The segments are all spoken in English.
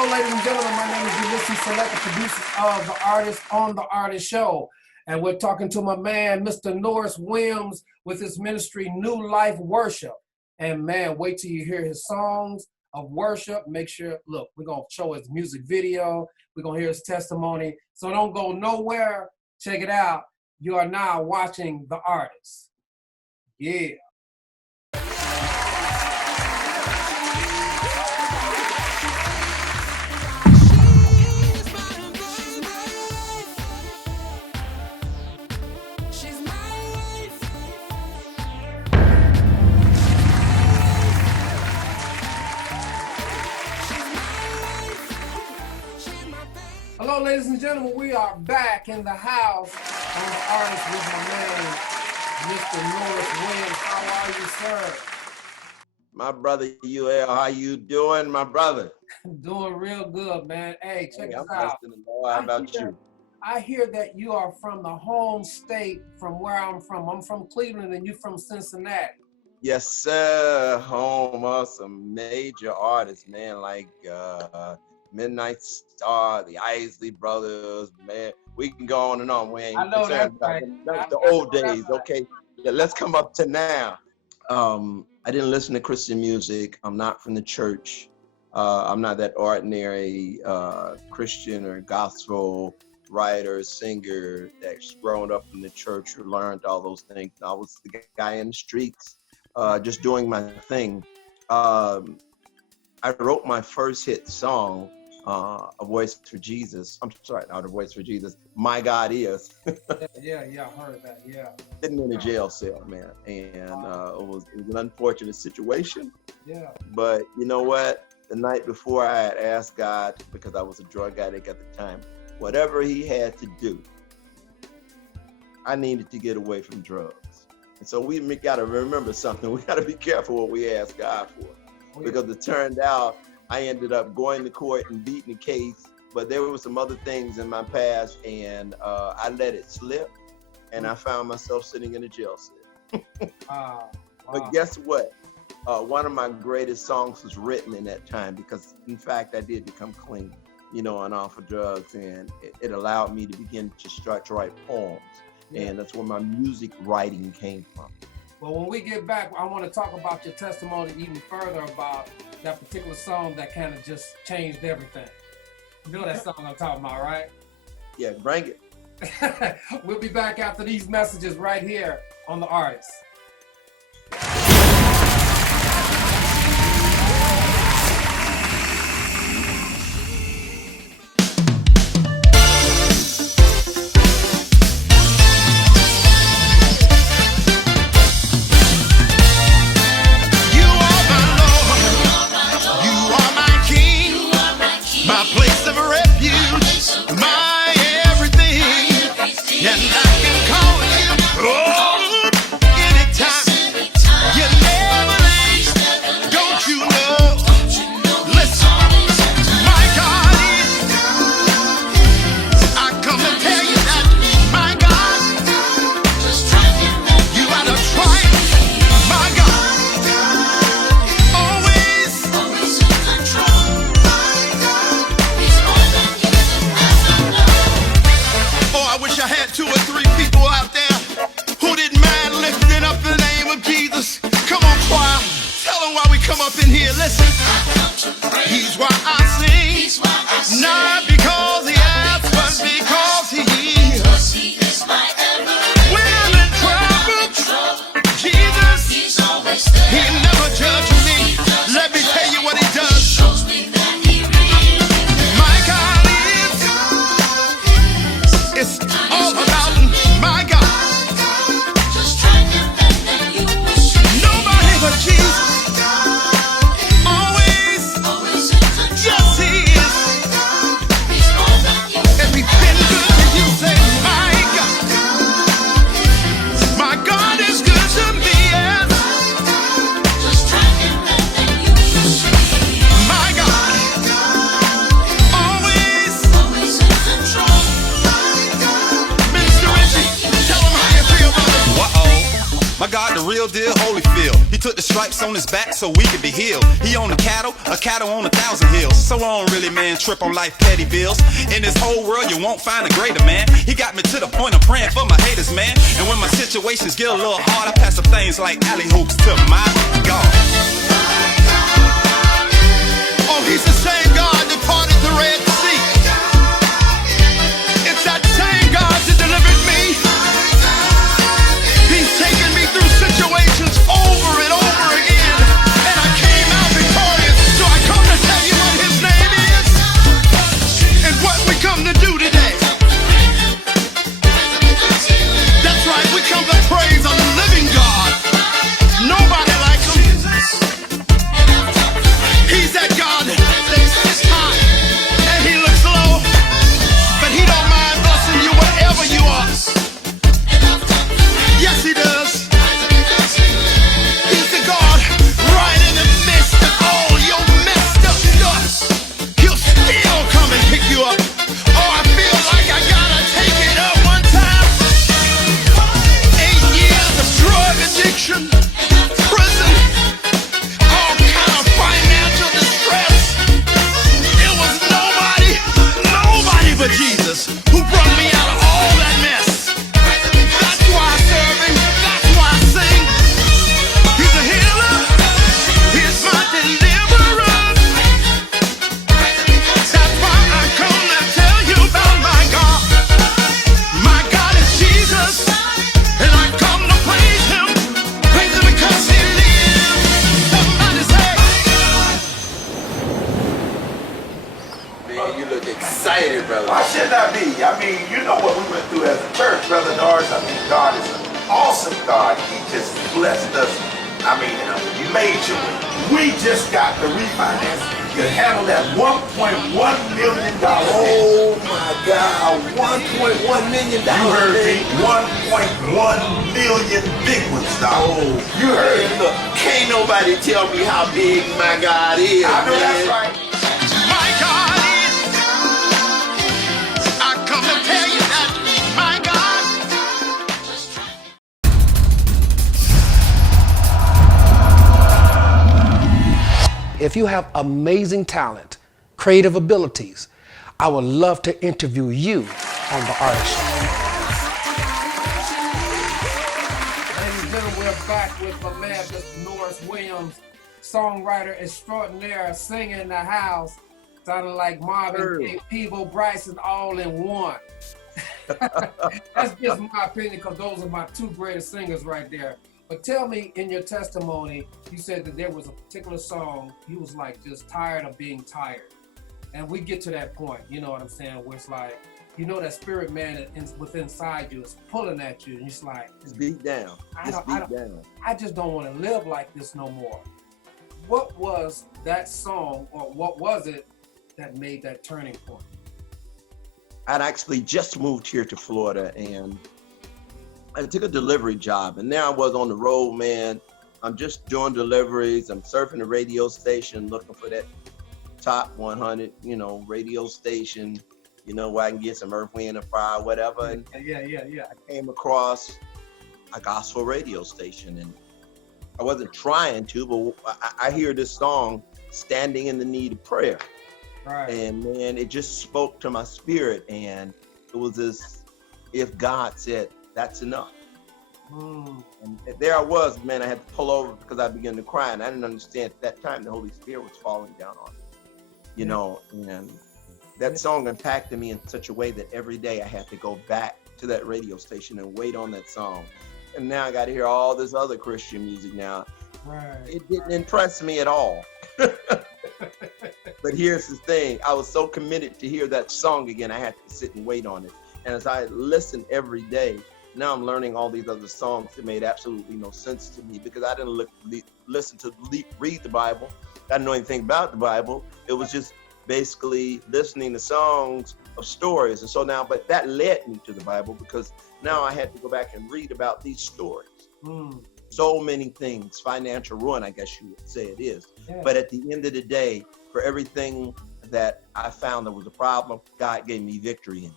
Hello, ladies and gentlemen. My name is Ulysses Select, the producer of The Artist on The Artist Show. And we're talking to my man, Mr. Norris Williams, with his ministry, New Life Worship. And man, wait till you hear his songs of worship. Make sure, look, we're going to show his music video. We're going to hear his testimony. So don't go nowhere. Check it out. You are now watching The Artist. Yeah. Hello, ladies and gentlemen. We are back in the house on The Artist with my man, Mr. Norris Williams. How are you, sir? My brother UL, how you doing, my brother? Doing real good, man. Hey, check this out. How about you? I hear that you are from the home state from where I'm from. I'm from Cleveland and you're from Cincinnati. Yes, sir. Home of some major artists, man, like Midnight Star, the Isley Brothers, man. We can go on and on. We ain't concerned about them. That's the old days, okay? Yeah, let's come up to now. I didn't listen to Christian music. I'm not from the church. I'm not that ordinary Christian or gospel writer, singer that's grown up in the church or learned all those things. I was the guy in the streets, just doing my thing. I wrote my first hit song, A Voice for Jesus. I'm sorry, not A Voice for Jesus. My God Is. yeah, I heard that, yeah. Sitting in a jail cell, man. And it was an unfortunate situation. Yeah. But you know what? The night before I had asked God, because I was a drug addict at the time, whatever he had to do, I needed to get away from drugs. And so we got to remember something. We got to be careful what we ask God for. Because it turned out I ended up going to court and beating the case, but there were some other things in my past and I let it slip and I found myself sitting in a jail cell. Wow. But guess what? One of my greatest songs was written in that time because in fact I did become clean, you know, and off of drugs, and it allowed me to begin to start to write poems. Yeah. And that's where my music writing came from. Well, when we get back, I want to talk about your testimony even further about that particular song that kind of just changed everything. You know that song I'm talking about, right? Yeah, bring it. We'll be back after these messages right here on The Artist. Yes, he is. He's more than you. And we've been good. My God, the real deal, Holyfield. He took the stripes on his back so we could be healed. He owned a cattle on 1,000 hills. So I don't really, man, trip on life petty bills. In this whole world, you won't find a greater man. He got me to the point of praying for my haters, man. And when my situations get a little hard, I pass some things like alley hoops to my God. Oh, he's the same God that parted the Red Sea. It's that same God that delivered me. He's taken me through situations over and over again, and I came out victorious. So I come to tell you what his name is and what we come to do today. That's right, we come to praise a living God. Nobody like him. He's that God that sits high and he looks low, but he don't mind blessing you wherever you are. Yes, he does. He's the God right in the midst of all your messed up stuff. He'll still come and pick you up. Oh, I feel like I gotta take it up one time. 8 years of drug addiction, prison, all kind of financial distress. It was nobody but Jesus who brought me out of all that mess. That's why I serve him. That's why I sing. He's a healer. He's my deliverer. That's why I come to tell you about my God. My God is Jesus, and I come to praise him because he lives. Somebody say, Man, you look excited, brother. Why should I be? I mean, you know what we went through as a church, Brother Norris. I mean, God is an awesome God. He just blessed us. I mean, majorly. We just got the refinance to handle that $1.1 million. Oh my God, $1.1 million. You heard me. 1.1 million big ones, dog. Oh, You heard me. look, can't nobody tell me how big my God is. I know man. that's right. my God is. I come to tell you that my God. If you have amazing talent, creative abilities, I would love to interview you on The Artist Show. Ladies and gentlemen, we're back with my man, Mr. Norris Williams, songwriter extraordinaire, singer in the house, sounding like Marvin Gaye, Peebo Bryson, all in one. That's just my opinion, because those are my two greatest singers right there. But tell me, in your testimony, you said that there was a particular song you was like just tired of being tired. And we get to that point, you know what I'm saying, where it's like, you know, that spirit man within inside you is pulling at you, and it's like, It's beat down. I just don't want to live like this no more. What was that song, or what was it that made that turning point? I'd actually just moved here to Florida, and I took a delivery job, and there I was on the road, man. I'm just doing deliveries. I'm surfing the radio station, looking for that top 100, radio station, where I can get some Earth, Wind, and Fire, whatever. And Yeah. I came across a gospel radio station, and I wasn't trying to, but I hear this song, Standing in the Need of Prayer. Right. And man, it just spoke to my spirit, and it was this, if God said, that's enough. And there I was, man, I had to pull over because I began to cry, and I didn't understand at that time the Holy Spirit was falling down on me, and that song impacted me in such a way that every day I had to go back to that radio station and wait on that song. And now I got to hear all this other Christian music now. Right. It didn't impress me at all. But here's the thing, I was so committed to hear that song again, I had to sit and wait on it. And as I listened every day, now I'm learning all these other songs that made absolutely no sense to me, because I didn't read the Bible. I didn't know anything about the Bible. It was just basically listening to songs of stories. And so now, but that led me to the Bible, because now I had to go back and read about these stories. So many things, financial ruin, I guess you would say it is. Yeah. But at the end of the day, for everything that I found that was a problem, God gave me victory in it.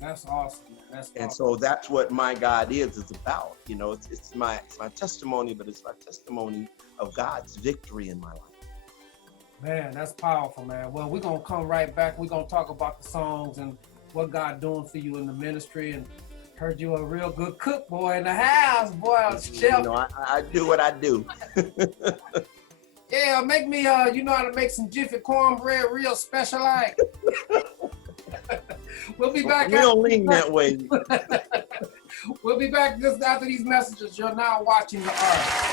That's awesome. And so that's what my God is about. You know, it's my testimony, but it's my testimony of God's victory in my life. Man, that's powerful, man. Well, we're going to come right back. We're going to talk about the songs and what God doing for you in the ministry. And heard you a real good cook, boy, in the house, boy. Chef. You know, I do what I do. Yeah, make me, you know how to make some Jiffy cornbread real special like. We'll be back. We don't lean that way. We'll be back just after these messages. You're now watching The Artist.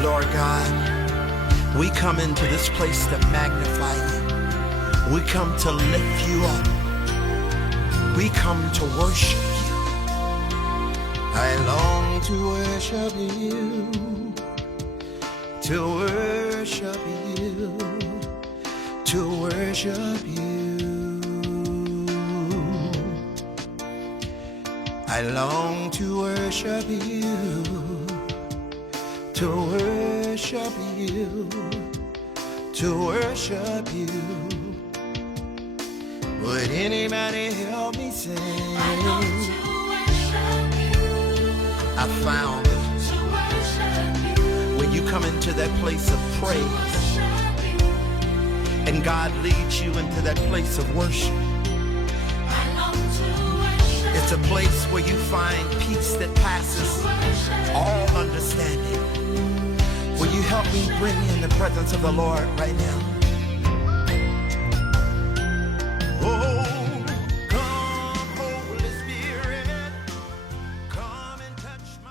Lord God, we come into this place to magnify you. We come to lift you up. We come to worship you. I long to worship you, to worship you, to worship you. I long to worship you, to worship you, to worship you. Would anybody help me sing? I long to worship you. I found it. To worship you. When you come into that place of praise, and God leads you into that place of worship, I long to worship. It's a place where you find peace that passes all understanding. Will you help me bring in the presence of the Lord right now? Oh, come, Holy Spirit, come and touch my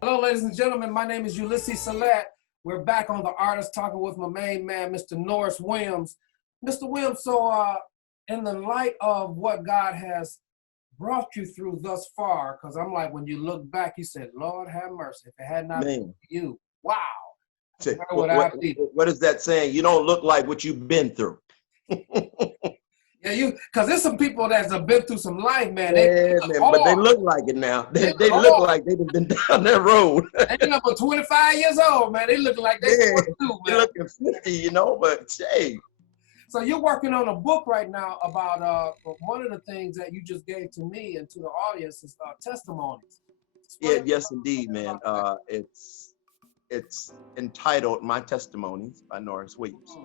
Hello, ladies and gentlemen. My name is Ulysses Salat. We're back on The Artist, talking with my main man, Mr. Norris Williams. Mr. Williams, so in the light of what God has brought you through thus far, because I'm like, when you look back, you said, Lord have mercy, if it had not been for you, wow. What is that saying? You don't look like what you've been through. Yeah, because there's some people that have been through some life, man. But they look like it now. They look like they've been down that road. They number 25 years old, man. They look like they're 42, man. They're looking 50, you know, but hey. So you're working on a book right now about one of the things that you just gave to me and to the audience is testimonies. Yes, indeed, man. It's entitled My Testimonies by Norris Williams.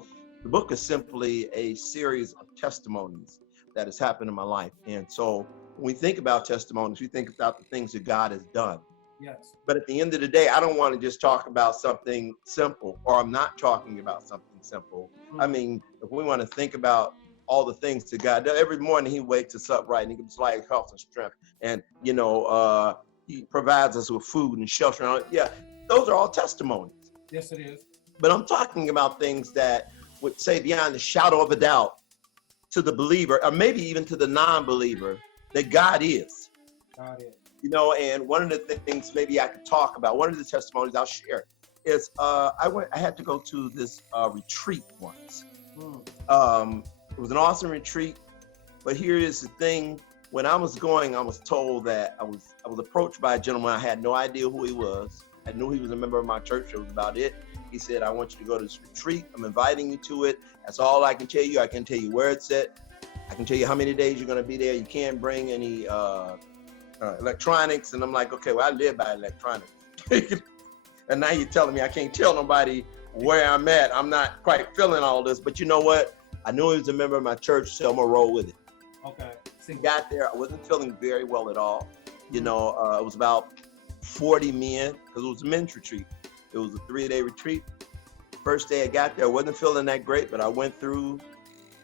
The book is simply a series of testimonies that has happened in my life. And so when we think about testimonies, we think about the things that God has done. Yes. But at the end of the day, I don't want to just talk about something simple, or I'm not talking about something simple. Mm-hmm. I mean, if we want to think about all the things that God does, every morning he wakes us up right and he gives life, health, and strength. And, you know, he provides us with food and shelter. And yeah, those are all testimonies. Yes, it is. But I'm talking about things that would say beyond the shadow of a doubt to the believer, or maybe even to the non-believer, that God is. God is. You know, and one of the things maybe I could talk about, one of the testimonies I'll share is I had to go to this retreat once. It was an awesome retreat, but here is the thing. When I was going, I was told that I was approached by a gentleman. I had no idea who he was. I knew he was a member of my church. That was about it. He said, I want you to go to this retreat. I'm inviting you to it. That's all I can tell you. I can tell you where it's at. I can tell you how many days you're going to be there. You can't bring any electronics. And I'm like, okay, well, I live by electronics. And now you're telling me I can't tell nobody where I'm at. I'm not quite feeling all this. But you know what? I knew he was a member of my church, so I'm going to roll with it. Okay. Got there. I wasn't feeling very well at all. You know, it was about 40 men, because it was a men's retreat. It was a 3-day retreat. First day I got there, I wasn't feeling that great, but I went through,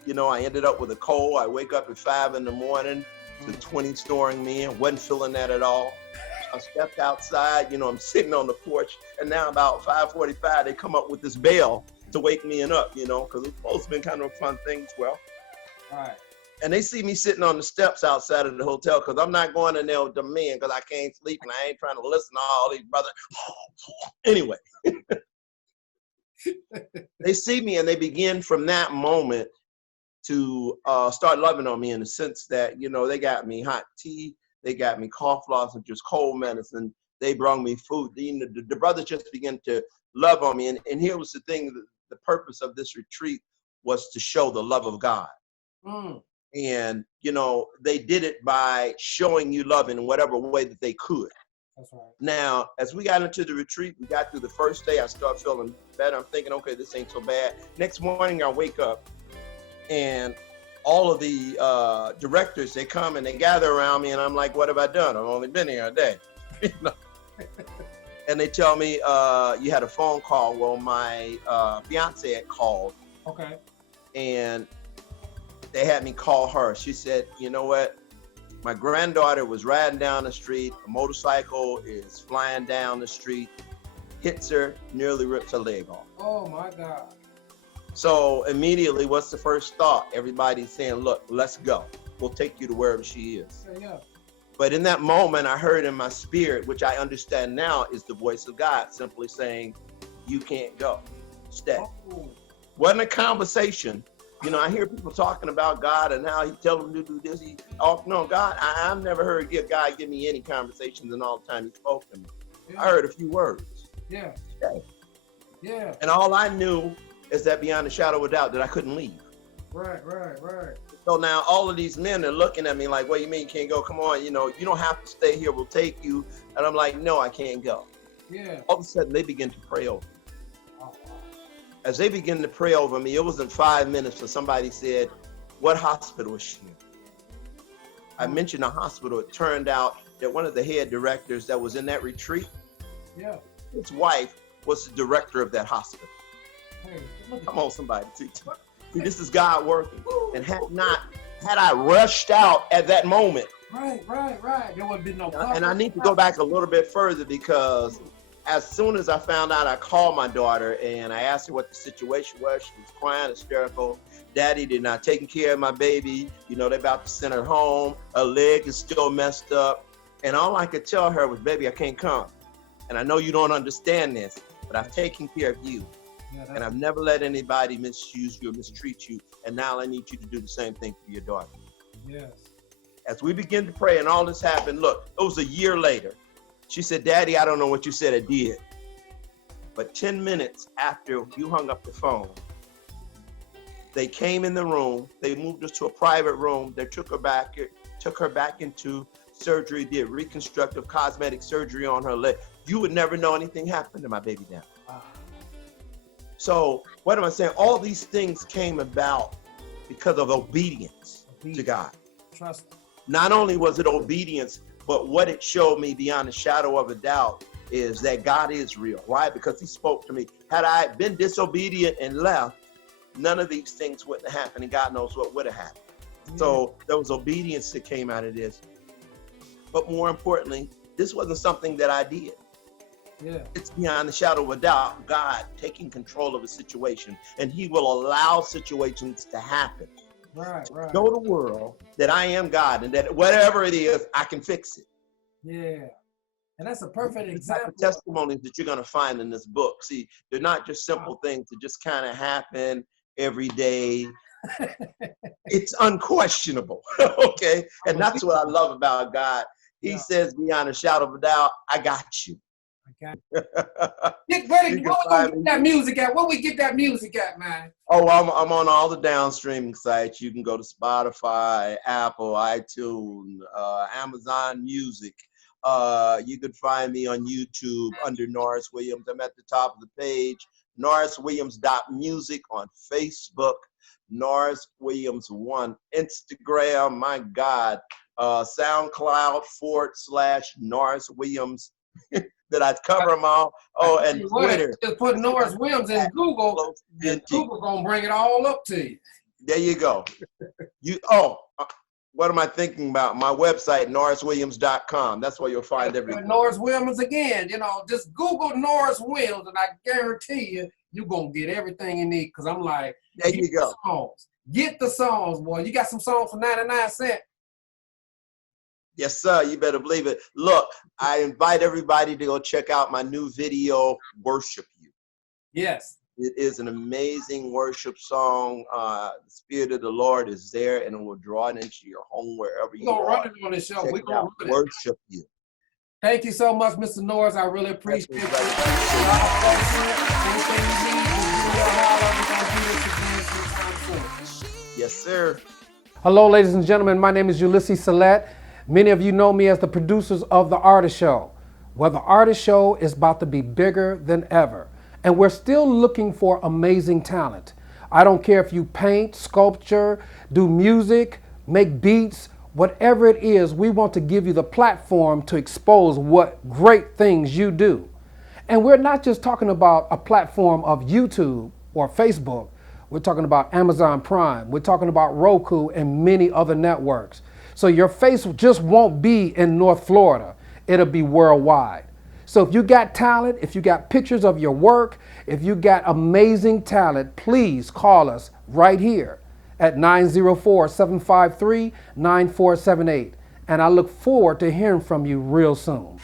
you know, I ended up with a cold. I wake up at 5 in the morning to 20 snoring men, wasn't feeling that at all. I stepped outside, you know, I'm sitting on the porch, and now about 5:45, they come up with this bell to wake me up, you know, because it's supposed to be kind of a fun thing as well. Right. And they see me sitting on the steps outside of the hotel because I'm not going in there with the men because I can't sleep and I ain't trying to listen to all these brothers. Anyway, they see me and they begin from that moment to start loving on me in the sense that, you know, they got me hot tea, they got me cough lozenges, cold medicine, they brought me food. You know, the brothers just began to love on me. And here was the thing, the purpose of this retreat was to show the love of God. Mm. And, you know, they did it by showing you love in whatever way that they could. That's right. Now, as we got into the retreat, we got through the first day, I started feeling better. I'm thinking, okay, this ain't so bad. Next morning, I wake up and all of the directors, they come and they gather around me and I'm like, what have I done? I've only been here a day. You know? And they tell me, you had a phone call. Well, my fiance had called. Okay. And they had me call her. She said, you know what? My granddaughter was riding down the street. A motorcycle is flying down the street, hits her, nearly rips her leg off. Oh my God. So immediately, what's the first thought? Everybody's saying, look, let's go. We'll take you to wherever she is. Yeah. But in that moment, I heard in my spirit, which I understand now is the voice of God simply saying, you can't go, stay. Oh. Wasn't a conversation. You know, I hear people talking about God and how he tell them to do this. No, God, I've never heard God give me any conversations in all the time he spoke to me. Yeah. I heard a few words. Yeah. Stay. Yeah. And all I knew is that beyond a shadow of a doubt that I couldn't leave. Right. So now all of these men are looking at me like, what do you mean you can't go? Come on, you know, you don't have to stay here. We'll take you. And I'm like, no, I can't go. Yeah. All of a sudden, they begin to pray over me. Oh, wow. As they begin to pray over me, it wasn't 5 minutes for somebody said, what hospital is she in? I mentioned a hospital. It turned out that one of the head directors that was in that retreat, Yeah. his wife was the director of that hospital. Hey, look at Come on, somebody. See, this is God working. And had I rushed out at that moment. Right. There would be no And I need to go back a little bit further because as soon as I found out, I called my daughter and I asked her what the situation was. She was crying, hysterical. Daddy, they're not taking care of my baby. You know, they're about to send her home. Her leg is still messed up. And all I could tell her was, baby, I can't come. And I know you don't understand this, but I've taken care of you. Yeah, And I've never let anybody misuse you or mistreat you. And now I need you to do the same thing for your daughter. Yes. As we begin to pray and all this happened, look, it was a year later. She said, Daddy, I don't know what you said I did. But 10 minutes after you hung up the phone, they came in the room. They moved us to a private room. They took her back into surgery, did reconstructive cosmetic surgery on her leg. You would never know anything happened to my baby now. Wow. So what am I saying? All these things came about because of obedience to God. Trust. Not only was it obedience, but what it showed me beyond a shadow of a doubt is that God is real. Why? Because he spoke to me. Had I been disobedient and left, none of these things wouldn't have happened, and God knows what would have happened. Yeah. So there was obedience that came out of this. But more importantly, this wasn't something that I did. Yeah. It's beyond the shadow of a doubt, God taking control of a situation, and he will allow situations to happen. Right. Show the world that I am God and that whatever it is, I can fix it. Yeah. And that's a perfect example. The testimonies that you're going to find in this book. See, they're not just simple things that just kind of happen every day. It's unquestionable. Okay. And that's what I love about God. He says beyond a shadow of a doubt, I got you. Get ready. Where we get that music at? Where we get that music at, man? Oh, I'm on all the downstreaming sites. You can go to Spotify, Apple, iTunes, Amazon Music. You could find me on YouTube under Norris Williams. I'm at the top of the page. NorrisWilliams.music on Facebook. Norris Williams 1 Instagram. My God. SoundCloud /Norris Williams. That I cover them all. Oh, and Twitter. Just put Norris Williams in Google, and Google gonna bring it all up to you. There you go. What am I thinking about? My website, norriswilliams.com. That's where you'll find everything. Norris Williams again. You know, just Google Norris Williams, and I guarantee you, you're going to get everything you need. Because I'm like, there you go. Songs. Get the songs, boy. You got some songs for 99 cents. Yes, sir. You better believe it. Look, I invite everybody to go check out my new video, Worship You. Yes. It is an amazing worship song. The Spirit of the Lord is there, and it will draw it into your home wherever you are. We're going to run it on this show. We're going to run it. Worship You. Thank you so much, Mr. Norris. I really appreciate it. Anything you need, yes, sir. Hello, ladies and gentlemen. My name is Ulysses Salette. Many of you know me as the producers of The Artist Show. Well, The Artist Show is about to be bigger than ever. And we're still looking for amazing talent. I don't care if you paint, sculpture, do music, make beats, whatever it is, we want to give you the platform to expose what great things you do. And we're not just talking about a platform of YouTube or Facebook. We're talking about Amazon Prime. We're talking about Roku and many other networks. So your face just won't be in North Florida. It'll be worldwide. So if you got talent, if you got pictures of your work, if you got amazing talent, please call us right here at 904-753-9478. And I look forward to hearing from you real soon.